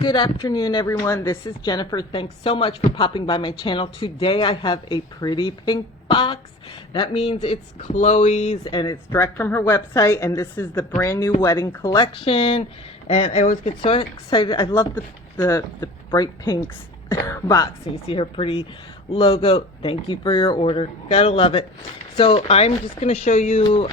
Good afternoon, everyone. This is Jennifer. Thanks so much for popping by my channel. Today I have a pretty pink box. That means it's Chloe's and it's direct from her website, and this is the brand new wedding collection. And I always get so excited. I love the bright pinks box. And you see her pretty logo. Thank you for your order. Gotta love it. So I'm just gonna show you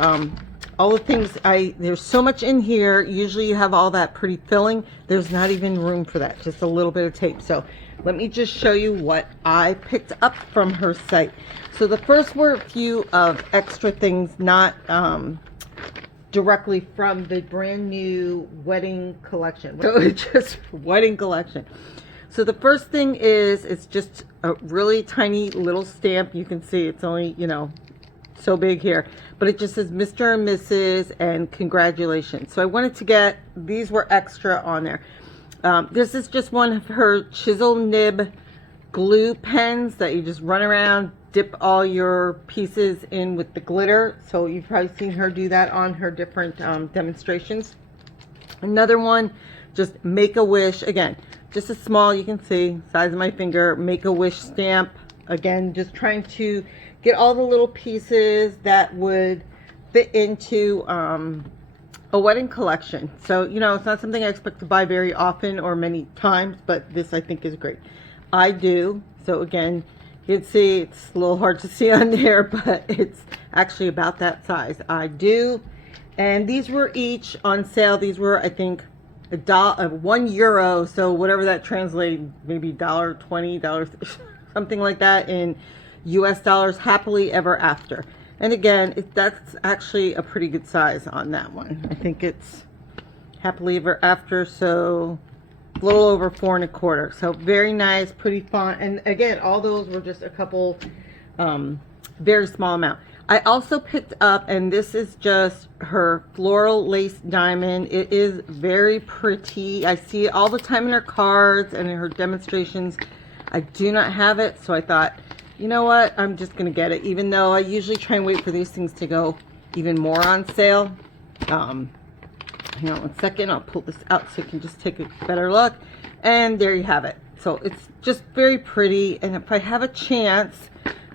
all the things. There's so much in here. Usually you have all that pretty filling. There's not even room for that, just a little bit of tape. So let me just show you what I picked up from her site. So the first were a few of extra things, not directly from the brand new wedding collection. So it's just wedding collection. So the first thing is, it's just a really tiny little stamp. You can see it's only, you know, so big here, but it just says Mr. and Mrs. and congratulations. So I wanted to get, these were extra on there. This is just one of her chisel nib glue pens that you just run around, dip all your pieces in with the glitter. So you've probably seen her do that on her different demonstrations. Another one, just Make-A-Wish. Again, just a small, you can see, size of my finger, Make-A-Wish stamp. Again, just trying to get all the little pieces that would fit into a wedding collection. So, you know, it's not something I expect to buy very often or many times, but this I think is great. I do. So again, you can see it's a little hard to see on there, but it's actually about that size. I do. And these were each on sale. These were, I think, €1. So whatever that translated, maybe $1.20, something like that in US dollars. Happily Ever After. And again, that's actually a pretty good size on that one. I think it's Happily Ever After, so a little over 4 1/4. So very nice, pretty font. And again, all those were just a couple, very small amount. I also picked up, and this is just her floral lace diamond. It is very pretty. I see it all the time in her cards and in her demonstrations. I do not have it, so I thought, you know what, I'm just gonna get it, even though I usually try and wait for these things to go even more on sale. Hang on one second, I'll pull this out so you can just take a better look. And there you have it. So it's just very pretty, and if I have a chance,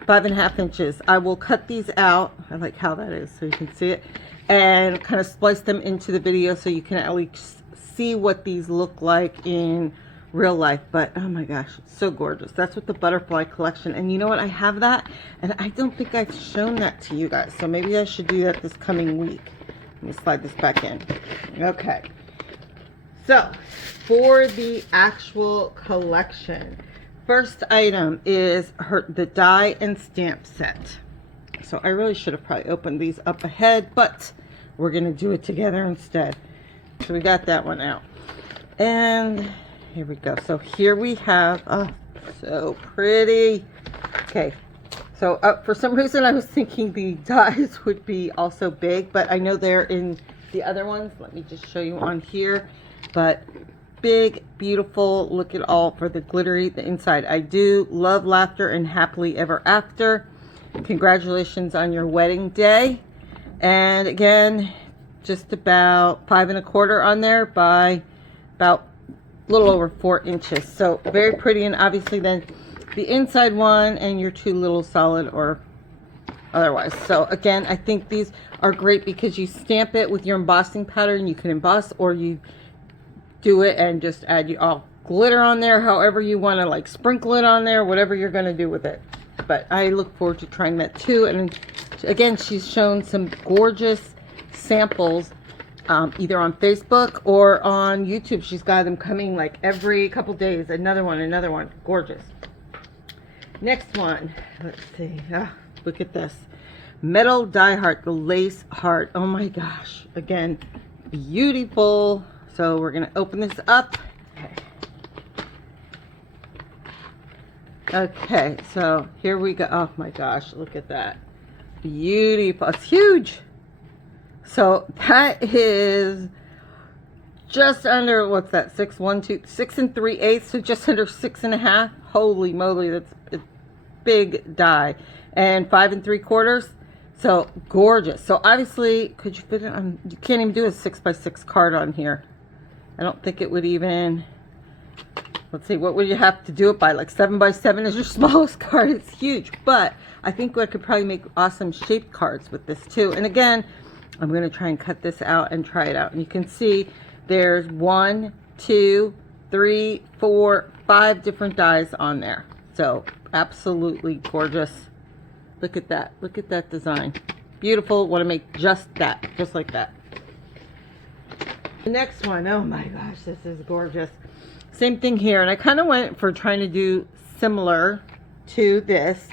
5.5 inches, I will cut these out. I like how that is, so you can see it, and kind of splice them into the video so you can at least see what these look like in real life. But oh my gosh, it's so gorgeous. That's what the butterfly collection. And you know what, I have that, and I don't think I've shown that to you guys, so maybe I should do that this coming week. Let me slide this back in. Okay, so for the actual collection, first item is the die and stamp set. So I really should have probably opened these up ahead, but we're gonna do it together instead. So we got that one out, and here we go. So here we have, oh, so pretty. Okay, so for some reason I was thinking the dies would be also big, but I know they're in the other ones. Let me just show you on here. But big, beautiful. Look at all for the glittery, the inside. I do love Laughter and Happily Ever After. Congratulations on your wedding day. And again, just about 5 1/4 on there by about a little over 4 inches. So very pretty. And obviously then the inside one and your 2 little solid or otherwise. So again, I think these are great because you stamp it with your embossing powder and you can emboss, or you do it and just add you all glitter on there, however you want to, like sprinkle it on there, whatever you're going to do with it. But I look forward to trying that too. And again, she's shown some gorgeous samples either on Facebook or on YouTube. She's got them coming like every couple days. Another one. Gorgeous. Next one. Let's see. Look at this. Metal Die Heart, the lace heart. Oh my gosh. Again, beautiful. So we're going to open this up. Okay, so here we go. Oh my gosh, look at that. Beautiful. It's huge. So that is just under, what's that, 6 3/8, so just under 6 1/2. Holy moly, that's a big die. And 5 3/4. So gorgeous. So obviously, could you fit it on? You can't even do a 6x6 card on here. I don't think it would even let's see, what would you have to do it by? Like 7 by 7 is your smallest card. It's huge, but I think I could probably make awesome shaped cards with this too. And again, I'm going to try and cut this out and try it out. And you can see there's 1, 2, 3, 4, 5 different dies on there. So absolutely gorgeous. Look at that. Look at that design. Beautiful. Want to make just that, just like that. The next one, oh my gosh, this is gorgeous. Same thing here, and I kind of went for trying to do similar to this.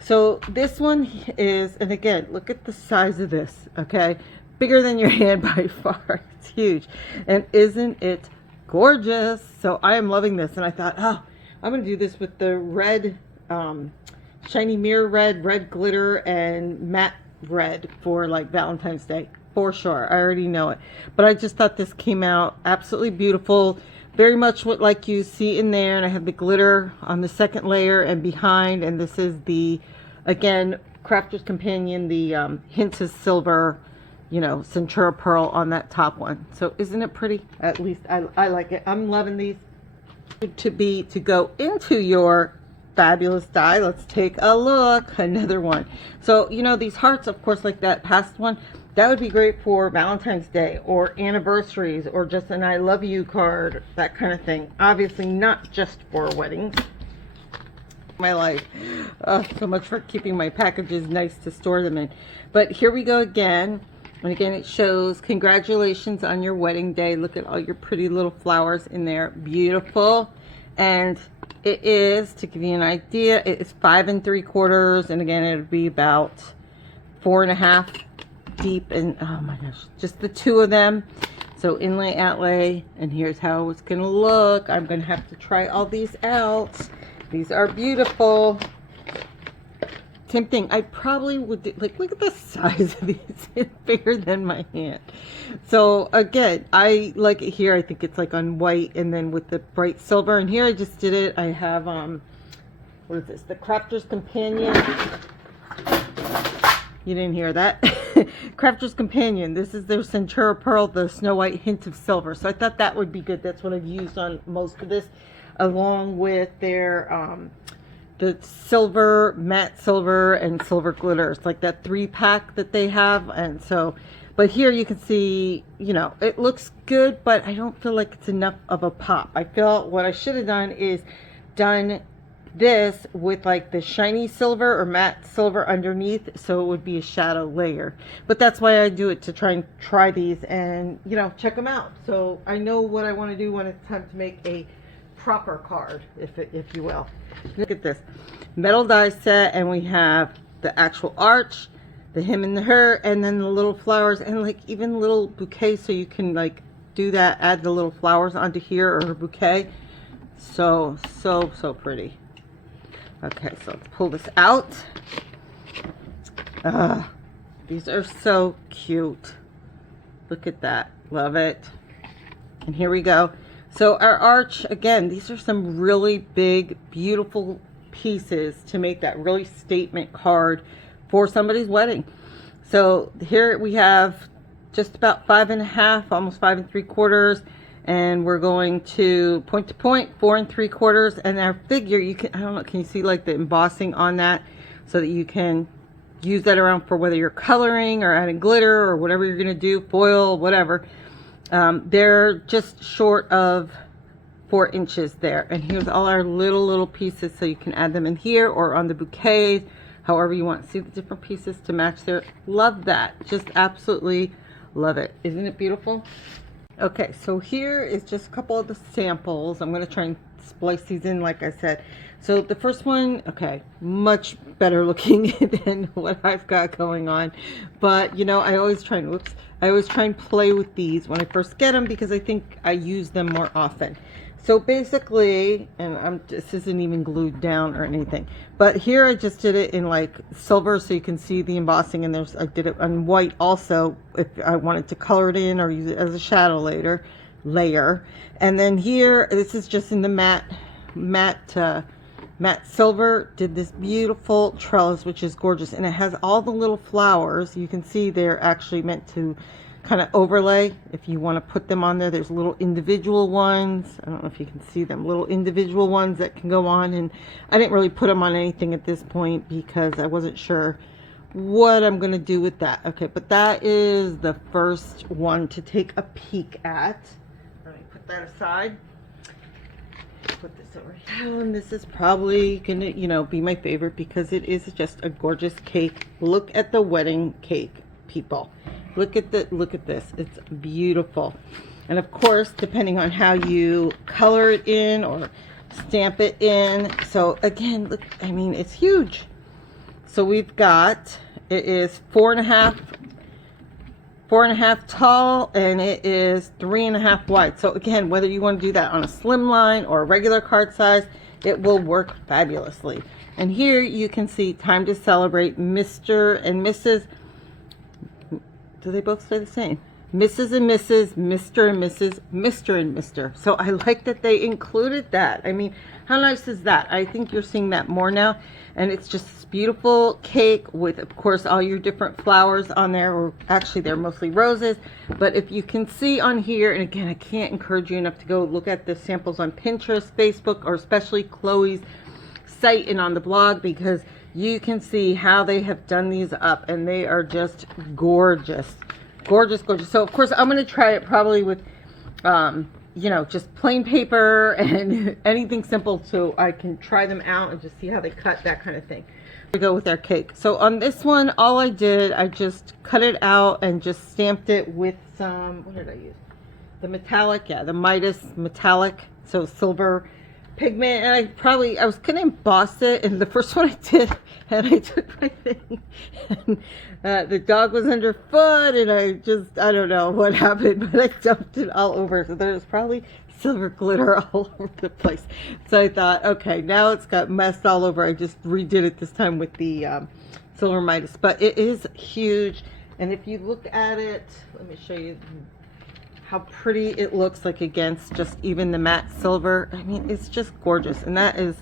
So this one is, and again, look at the size of this, okay? Bigger than your hand by far. It's huge. And isn't it gorgeous? So I am loving this, and I thought, oh, I'm going to do this with the red, shiny mirror red, red glitter, and matte red for like Valentine's Day. For sure. I already know it. But I just thought this came out absolutely beautiful. Very much what like you see in there. And I have the glitter on the second layer and behind. And this is the, again, Crafter's Companion, the hints of silver, you know, Centura Pearl on that top one. So isn't it pretty? At least I like it. I'm loving these. To go into your fabulous die, let's take a look. Another one. So, you know, these hearts, of course, like that past one, that would be great for Valentine's Day or anniversaries or just an I love you card, that kind of thing. Obviously not just for weddings. My life. So much for keeping my packages nice to store them in. But here we go again. And again, it shows congratulations on your wedding day. Look at all your pretty little flowers in there. Beautiful. And it is, to give you an idea, it is 5 3/4. And again, it would be about 4.5 deep. And oh my gosh, just the two of them. So inlay, outlay, and here's how it's going to look. I'm going to have to try all these out. These are beautiful. Same thing. I probably would do, like, look at the size of these. It's bigger than my hand. So again, I like it here. I think it's like on white and then with the bright silver. And here I just did it. I have, what is this? The Crafter's Companion. You didn't hear that? Crafter's Companion. This is their Centura Pearl, the Snow White hint of silver. So I thought that would be good. That's what I've used on most of this, along with their, the silver, matte silver, and silver glitters, like that 3-pack that they have. And so, but here you can see, you know, it looks good, but I don't feel like it's enough of a pop. I feel what I should have done is done this with like the shiny silver or matte silver underneath, so it would be a shadow layer. But that's why I do it, to try these and, you know, check them out. So I know what I want to do when it's time to make a proper card, if you will. Look at this metal die set, and we have the actual arch, the him and the her, and then the little flowers, and like even little bouquets, so you can like do that, add the little flowers onto here or her bouquet. So pretty. Okay, so let's pull this out. These are so cute. Look at that. Love it. And here we go. So our arch, again, these are some really big, beautiful pieces to make that really statement card for somebody's wedding. So here we have just about 5.5, almost 5 3/4. And we're going to point, 4 3/4. And our figure, you can, I don't know, can you see like the embossing on that, so that you can use that around for whether you're coloring or adding glitter or whatever you're going to do, foil, whatever. They're just short of 4 inches there. And here's all our little pieces, so you can add them in here or on the bouquet, however you want. See the different pieces to match there. Love that. Just absolutely love it. Isn't it beautiful? Okay, so here is just a couple of the samples. I'm going to try and splice these in, like I said. So the first one, okay, much better looking than what I've got going on. But, you know, I always try and play with these when I first get them, because I think I use them more often. So basically, and this isn't even glued down or anything, but here I just did it in like silver, so you can see the embossing, and I did it on white also if I wanted to color it in or use it as a shadow layer. And then here, this is just in the matte silver. Did this beautiful trellis, which is gorgeous, and it has all the little flowers. You can see they're actually meant to kind of overlay if you want to put them on there. There's little individual ones. I don't know if you can see them, little individual ones that can go on, and I didn't really put them on anything at this point because I wasn't sure what I'm going to do with that. Okay, but that is the first one to take a peek at. Let me put that aside. Put this over here, and this is probably gonna, you know, be my favorite because it is just a gorgeous cake. Look at the wedding cake, people. Look at this. It's beautiful. And of course, depending on how you color it in or stamp it in. So again, look, I mean, it's huge. So we've got, it is 4.5 tall, and it is 3.5 wide. So again, whether you want to do that on a slim line or a regular card size, it will work fabulously. And here you can see time to celebrate, Mr. and Mrs. Do they both say the same? Mrs. and Mrs., Mr. and Mrs., Mr. and Mr. So I like that they included that. I mean, how nice is that? I think you're seeing that more now. And it's just this beautiful cake with, of course, all your different flowers on there. Or actually, they're mostly roses. But if you can see on here, and again, I can't encourage you enough to go look at the samples on Pinterest, Facebook, or especially Chloe's site and on the blog, because you can see how they have done these up, and they are just gorgeous. Gorgeous, gorgeous. So, of course, I'm going to try it probably with, you know, just plain paper and anything simple so I can try them out and just see how they cut, that kind of thing. We go with our cake. So, on this one, all I did, I just cut it out and just stamped it with some, what did I use? The metallic, yeah, the Midas metallic, so silver pigment. And I was gonna emboss it, and the first one I did, and I took my thing, and the dog was underfoot, and I don't know what happened, but I dumped it all over. So there's probably silver glitter all over the place. So I thought, okay, now it's got messed all over. I just redid it this time with the silver Midas, but it is huge. And if you look at it, let me show you how pretty it looks like against just even the matte silver. I mean, it's just gorgeous. And that is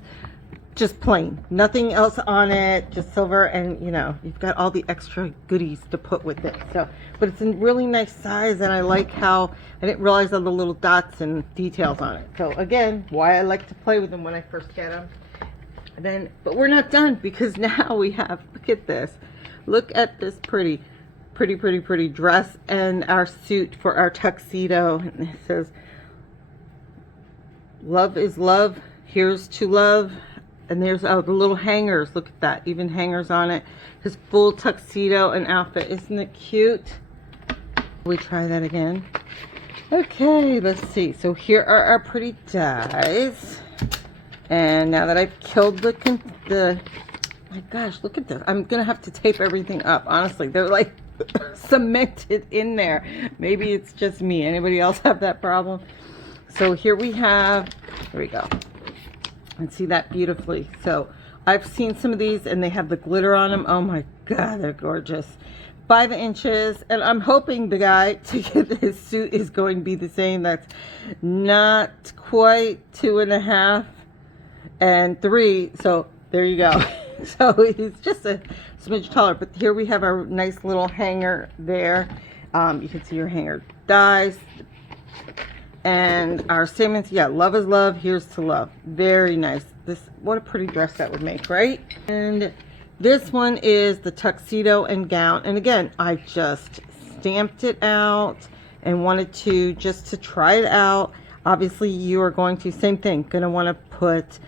just plain, nothing else on it, just silver. And you know, you've got all the extra goodies to put with it. So, but it's in really nice size, and I like how I didn't realize all the little dots and details on it. So again, why I like to play with them when I first get them. And then, but we're not done, because now we have, look at this, look at this pretty dress and our suit for our tuxedo. And it says, love is love, here's to love. And there's the little hangers. Look at that, even hangers on it. His full tuxedo and outfit. Isn't it cute? We try that again. Okay, let's see. So here are our pretty dies. And now that I've killed the my gosh, look at this. I'm gonna have to tape everything up. Honestly, they're like cemented in there. Maybe it's just me. Anybody else have that problem? So here we go. And see that beautifully. So I've seen some of these, and they have the glitter on them. Oh my god, they're gorgeous. 5 inches, and I'm hoping the guy to get his suit is going to be the same. That's not quite 2.5 and 3. So there you go. So he's just a smidge taller, but here we have our nice little hanger there. You can see your hanger dies. And our statements, yeah, love is love, here's to love. Very nice. This, what a pretty dress that would make, right? And this one is the tuxedo and gown. And again, I just stamped it out and wanted to just to try it out. Obviously, you are going to, same thing, going to want to put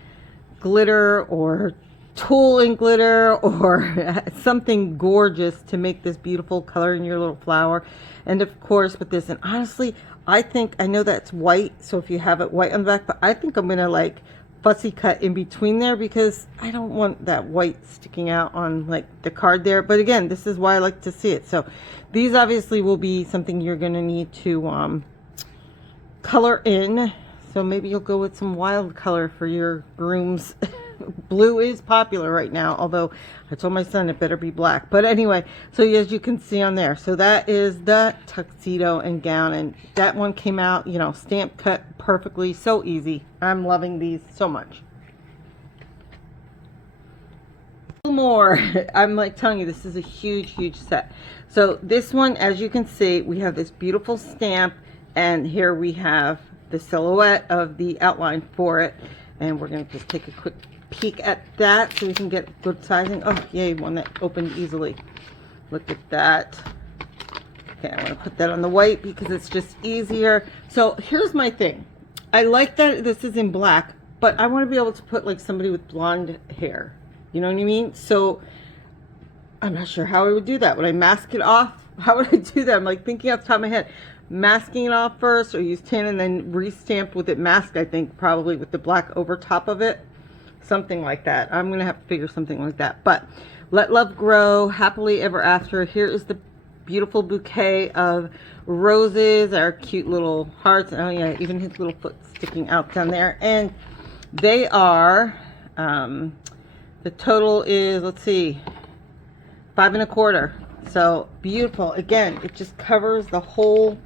glitter or tulle and glitter or something gorgeous to make this beautiful color in your little flower. And of course with this, and honestly, I think, I know that's white, so if you have it white on the back, but I think I'm gonna like fussy cut in between there, because I don't want that white sticking out on like the card there. But again, this is why I like to see it. So these obviously will be something you're gonna need to color in. So maybe you'll go with some wild color for your grooms. Blue is popular right now, although I told my son it better be black. But anyway, so as you can see on there, so that is the tuxedo and gown, and that one came out, you know, stamp cut perfectly, so easy. I'm loving these so much. more. I'm like telling you, this is a huge set. So this one, as you can see, we have this beautiful stamp, and here we have the silhouette of the outline for it, and we're going to just take a quick peek at that so we can get good sizing. Oh yay, one that opened easily. Look at that. Okay, I want to put that on the white because it's just easier. So here's my thing. I like that this is in black, but I want to be able to put like somebody with blonde hair. You know what I mean? So I'm not sure how I would do that. Would I mask it off? How would I do that? I'm like thinking off the top of my head. Masking it off first, or use tin and then re-stamped with it masked, I think, probably with the black over top of it. Something like that. I'm going to have to figure something like that. But let love grow, happily ever after. Here is the beautiful bouquet of roses, our cute little hearts. Oh yeah, even his little foot sticking out down there. And they are, the total is, let's see, 5 1/4. So beautiful. Again, it just covers the whole,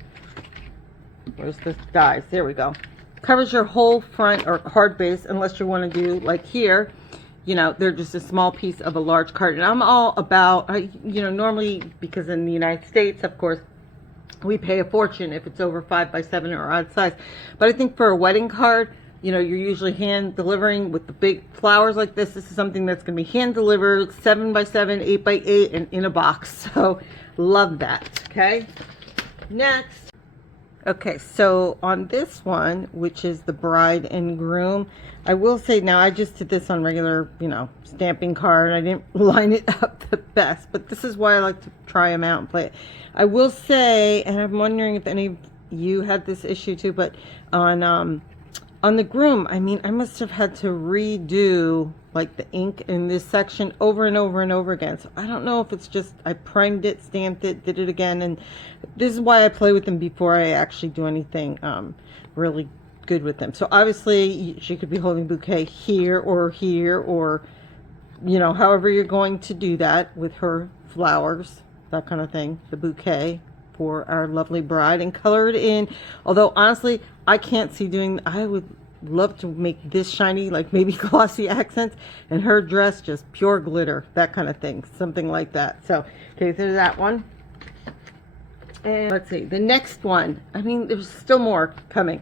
where's the dies? There we go. Covers your whole front or card base, unless you want to do like here, you know, they're just a small piece of a large card. And I'm all about, you know, normally, because in the United States, of course, we pay a fortune if it's over 5 by 7 or odd size. But I think for a wedding card, you know, you're usually hand delivering with the big flowers like this. This is something that's going to be hand delivered, 7 by 7, 8 by 8, and in a box. So love that. Okay. Next. Okay, so on this one, which is the bride and groom, I will say now I just did this on regular, you know, stamping card. I didn't line it up the best, but this is why I like to try them out and play it. I will say, and I'm wondering if any of you had this issue too, but on the groom, I mean, I must have had to redo like the ink in this section over and over and over again. So I don't know if it's just I primed it, stamped it, did it again, and this is why I play with them before I actually do anything really good with them. So obviously she could be holding bouquet here, or you know, however you're going to do that with her flowers, that kind of thing, the bouquet for our lovely bride, and color it in. Although honestly, I can't see doing, I would love to make this shiny, like maybe glossy accents, and her dress just pure glitter, that kind of thing, something like that. So okay, there's that one. And let's see, the next one, I mean, there's still more coming.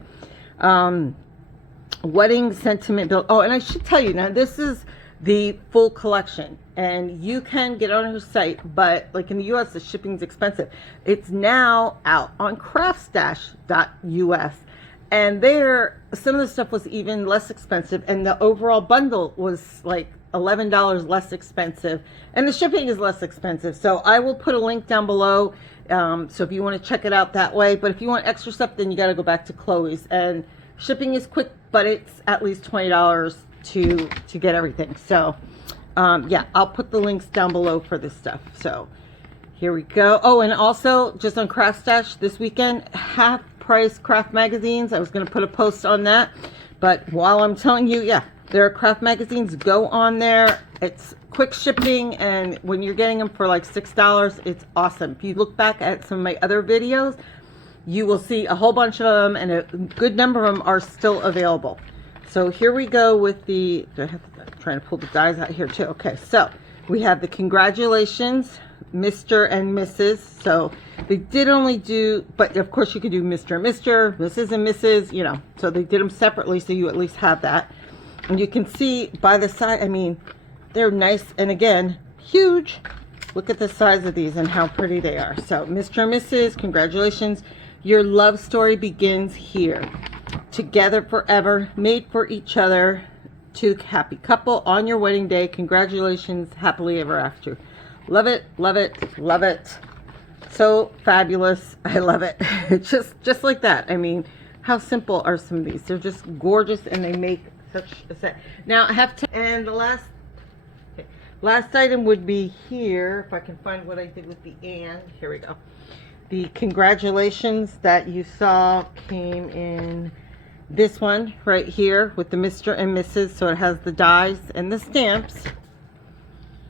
Wedding sentiment build. Oh, and I should tell you, now this is the full collection, and you can get on her site, but like in the US the shipping's expensive. It's now out on craftstash.us, and there some of the stuff was even less expensive, and the overall bundle was like $11 less expensive, and the shipping is less expensive. So I will put a link down below, so if you want to check it out that way. But if you want extra stuff, then you got to go back to Chloe's, and shipping is quick, but it's at least $20 to get everything. So yeah, I'll put the links down below for this stuff. So here we go. Oh, and also just on Craft Stash this weekend, half price craft magazines. I was going to put a post on that, but while I'm telling you, yeah, there are craft magazines. Go on there. It's quick shipping, and when you're getting them for like $6, it's awesome. If you look back at some of my other videos, you will see a whole bunch of them, and a good number of them are still available. So here we go with the, do I have to, I'm trying to pull the dies out here too. Okay, so we have the congratulations, Mr. and Mrs. So they did only do, but of course you could do Mr. and Mr., Mrs. and Mrs., you know, so they did them separately, so you at least have that. And you can see by the side, I mean, they're nice, and again, huge. Look at the size of these and how pretty they are. So Mr. and Mrs., congratulations. Your love story begins here. Together forever, made for each other, to happy couple on your wedding day. Congratulations, happily ever after. Love it, love it, love it. So fabulous. I love it. It's just like that. I mean, how simple are some of these? They're just gorgeous, and they make such a set. Now I have to, and the last item would be here, if I can find what I did with the and. Here we go. The congratulations that you saw came in this one right here with the Mr. and Mrs. So it has the dies and the stamps.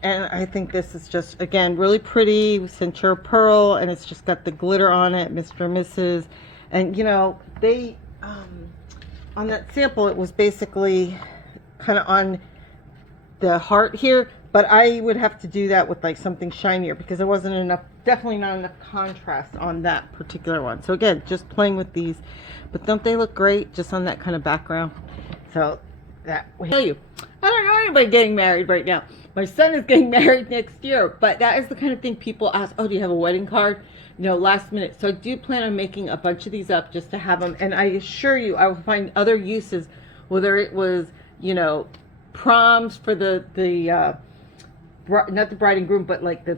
And I think this is just, again, really pretty. Centura pearl, and it's just got the glitter on it, Mr. and Mrs. And, you know, they, on that sample, it was basically kind of on the heart here. But I would have to do that with like something shinier because there wasn't enough, definitely not enough contrast on that particular one. So again, just playing with these, but don't they look great just on that kind of background? So that will tell you. I don't know anybody getting married right now. My son is getting married next year, but that is the kind of thing people ask, oh, do you have a wedding card? You know, last minute. So I do plan on making a bunch of these up just to have them. And I assure you, I will find other uses, whether it was, you know, proms for the not the bride and groom, but like the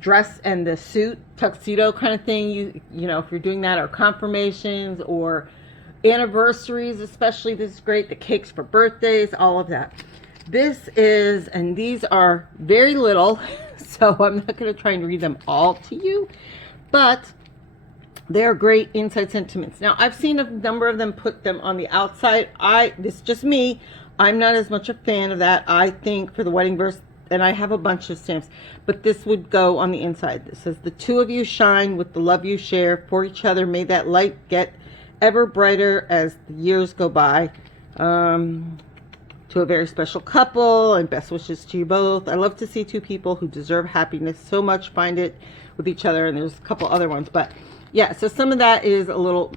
dress and the suit, tuxedo kind of thing. You know, if you're doing that, or confirmations or anniversaries, especially, this is great. The cakes for birthdays, all of that. This is, and these are very little, so I'm not going to try and read them all to you, but they're great inside sentiments. Now, I've seen a number of them put them on the outside. This is just me. I'm not as much a fan of that. I think for the wedding verse, and I have a bunch of stamps, but this would go on the inside. This says, the two of you shine with the love you share for each other. May that light get ever brighter as the years go by. To a very special couple, and best wishes to you both. I love to see two people who deserve happiness so much find it with each other. And there's a couple other ones, but yeah, so some of that is a little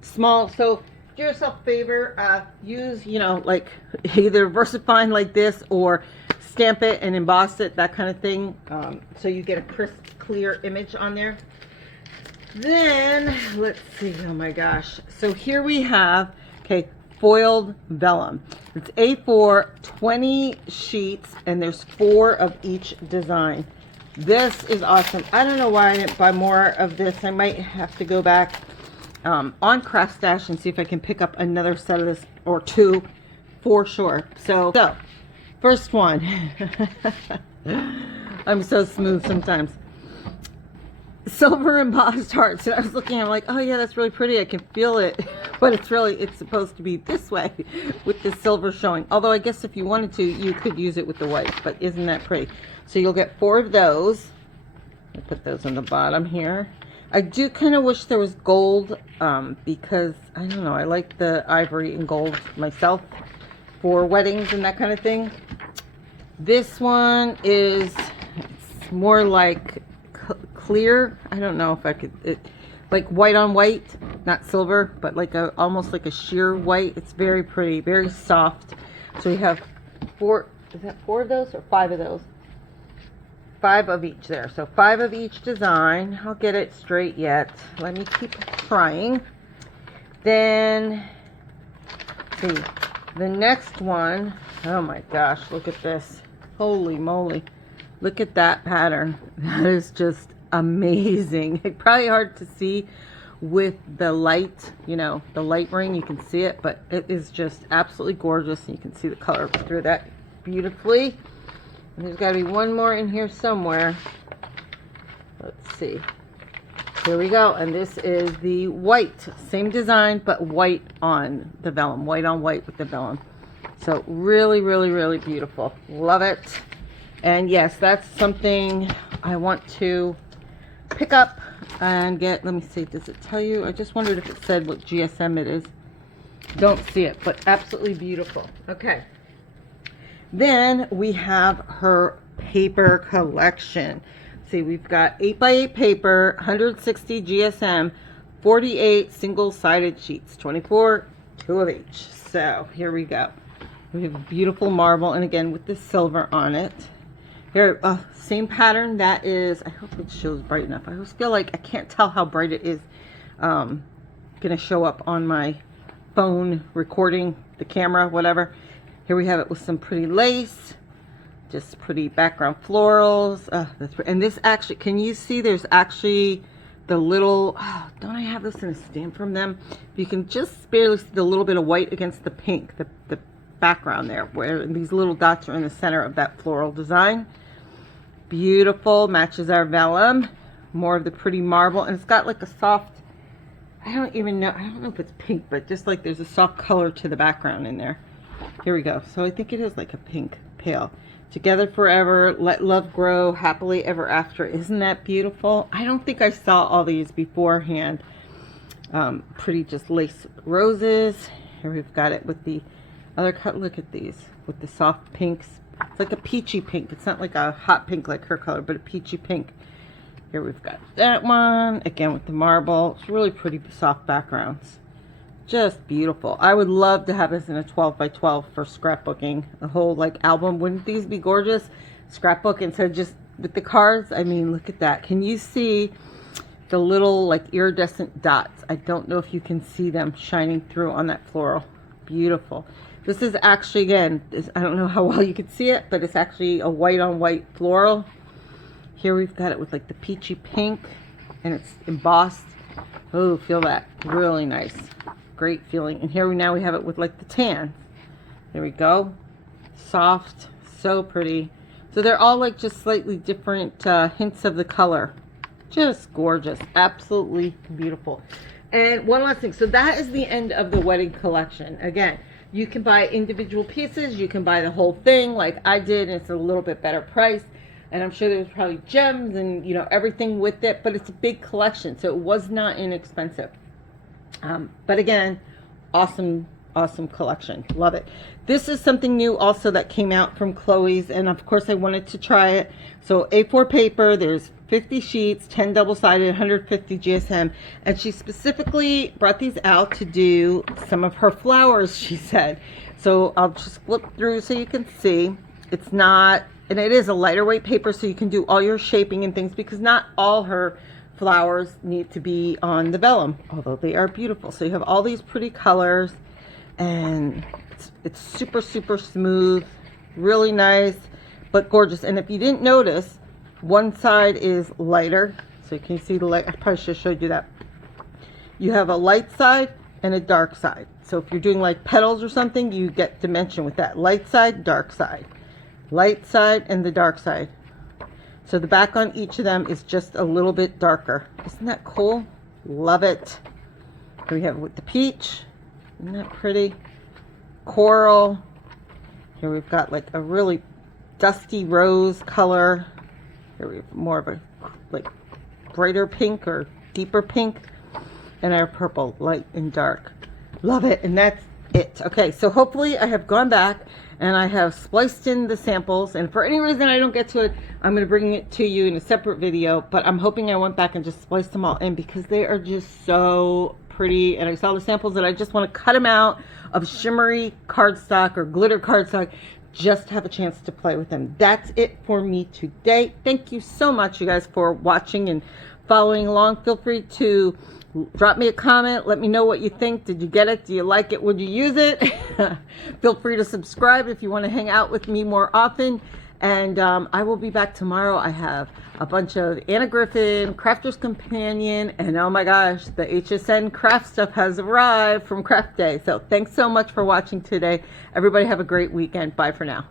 small. So do yourself a favor, use, you know, like either VersaFine like this or stamp it and emboss it, that kind of thing, so you get a crisp, clear image on there. Then let's see, oh my gosh, so here we have, okay, foiled vellum. It's A4, 20 sheets, and there's 4 of each design. This is awesome. I don't know why I didn't buy more of this. I might have to go back on Craft Stash and see if I can pick up another set of this, or 2 for sure. So first one. I'm so smooth sometimes. Silver embossed hearts. And I was looking, I'm like, oh yeah, that's really pretty. I can feel it. But it's supposed to be this way with the silver showing. Although I guess if you wanted to, you could use it with the white. But isn't that pretty? So you'll get 4 of those. I'll put those on the bottom here. I do kind of wish there was gold, because, I don't know, I like the ivory and gold myself for weddings and that kind of thing. This one is, it's more like clear. I don't know if I could, like white on white, not silver, but like almost like a sheer white. It's very pretty, very soft. So we have 4, is that 4 of those or 5 of those? 5 of each there. So 5 of each design. I'll get it straight yet. Let me keep trying. Then, let's see, the next one, oh my gosh, look at this. Holy moly. Look at that pattern. That is just amazing. It's probably hard to see with the light, you know, the light ring. You can see it, but it is just absolutely gorgeous. And you can see the color through that beautifully. And there's got to be one more in here somewhere. Let's see. Here we go. And this is the white. Same design, but white on the vellum. White on white with the vellum. So really, really, really beautiful. Love it. And yes, that's something I want to pick up and get. Let me see. Does it tell you? I just wondered if it said what GSM it is. Don't see it, but absolutely beautiful. Okay. Then we have her paper collection. See, we've got 8x8 paper, 160 GSM, 48 single-sided sheets, 24, 2 of each. So here we go. We have a beautiful marble, and again with the silver on it. Here, same pattern. That is, I hope it shows bright enough. I always feel like I can't tell how bright it is gonna show up on my phone recording, the camera, whatever. Here we have it with some pretty lace, just pretty background florals. And this actually, can you see there's actually the little, don't I have this in a stamp from them? You can just barely see the little bit of white against the pink, the background there, where these little dots are in the center of that floral design. Beautiful, matches our vellum. More of the pretty marble, and it's got like a soft, I don't know if it's pink, but just like there's a soft color to the background in there. Here we go. So I think it is like a pink pale. Together forever, let love grow, happily ever after. Isn't that beautiful? I don't think I saw all these beforehand. Pretty just lace roses. Here we've got it with the other cut. Look at these with the soft pinks. It's like a peachy pink. It's not like a hot pink like her color, but a peachy pink. Here we've got that one. Again with the marble. It's really pretty soft backgrounds. Just beautiful. I would love to have this in a 12 by 12 for scrapbooking. A whole like album. Wouldn't these be gorgeous? Scrapbook instead of just with the cards. I mean, look at that. Can you see the little like iridescent dots? I don't know if you can see them shining through on that floral. Beautiful. This is actually, again, I don't know how well you can see it, but it's actually a white on white floral. Here we've got it with like the peachy pink, and it's embossed. Oh, feel that. Really nice. Great feeling. And here now we have it with like the tan. There we go. Soft. So pretty. So they're all like just slightly different hints of the color. Just gorgeous. Absolutely beautiful. And one last thing. So that is the end of the wedding collection. Again, you can buy individual pieces. You can buy the whole thing like I did. And it's a little bit better price. And I'm sure there's probably gems and, you know, everything with it. But it's a big collection. So it was not inexpensive. But again, awesome collection. Love it. This is something new also that came out from Chloe's, and of course I wanted to try it. So A4 paper, there's 50 sheets, 10 double-sided, 150 GSM, and she specifically brought these out to do some of her flowers, she said. So I'll just flip through so you can see. It's not, and it is a lighter weight paper, so you can do all your shaping and things, because not all her flowers need to be on the vellum, although they are beautiful. So you have all these pretty colors, and it's super smooth, really nice, but gorgeous. And if you didn't notice, one side is lighter, so you can see the light. I probably should have showed you that. You have a light side and a dark side. So if you're doing like petals or something, you get dimension with that. Light side, dark side. Light side and the dark side. So the back on each of them is just a little bit darker. Isn't that cool? Love it. Here we have it with the peach. Isn't that pretty? Coral. Here we've got like a really dusty rose color. Here we have more of a like brighter pink or deeper pink. And our purple, light and dark. Love it. And that's it. Okay, so hopefully I have gone back and I have spliced in the samples, and for any reason I don't get to it, I'm going to bring it to you in a separate video, but I'm hoping I went back and just spliced them all in because they are just so pretty. And I saw the samples and I just want to cut them out of shimmery cardstock or glitter cardstock, just have a chance to play with them. That's it for me today. Thank you so much, you guys, for watching and following along. Feel free to drop me a comment. Let me know what you think. Did you get it? Do you like it? Would you use it? Feel free to subscribe if you want to hang out with me more often. And I will be back tomorrow. I have a bunch of Anna Griffin, Crafter's Companion, and oh my gosh, the HSN craft stuff has arrived from Craft Day. So thanks so much for watching today. Everybody have a great weekend. Bye for now.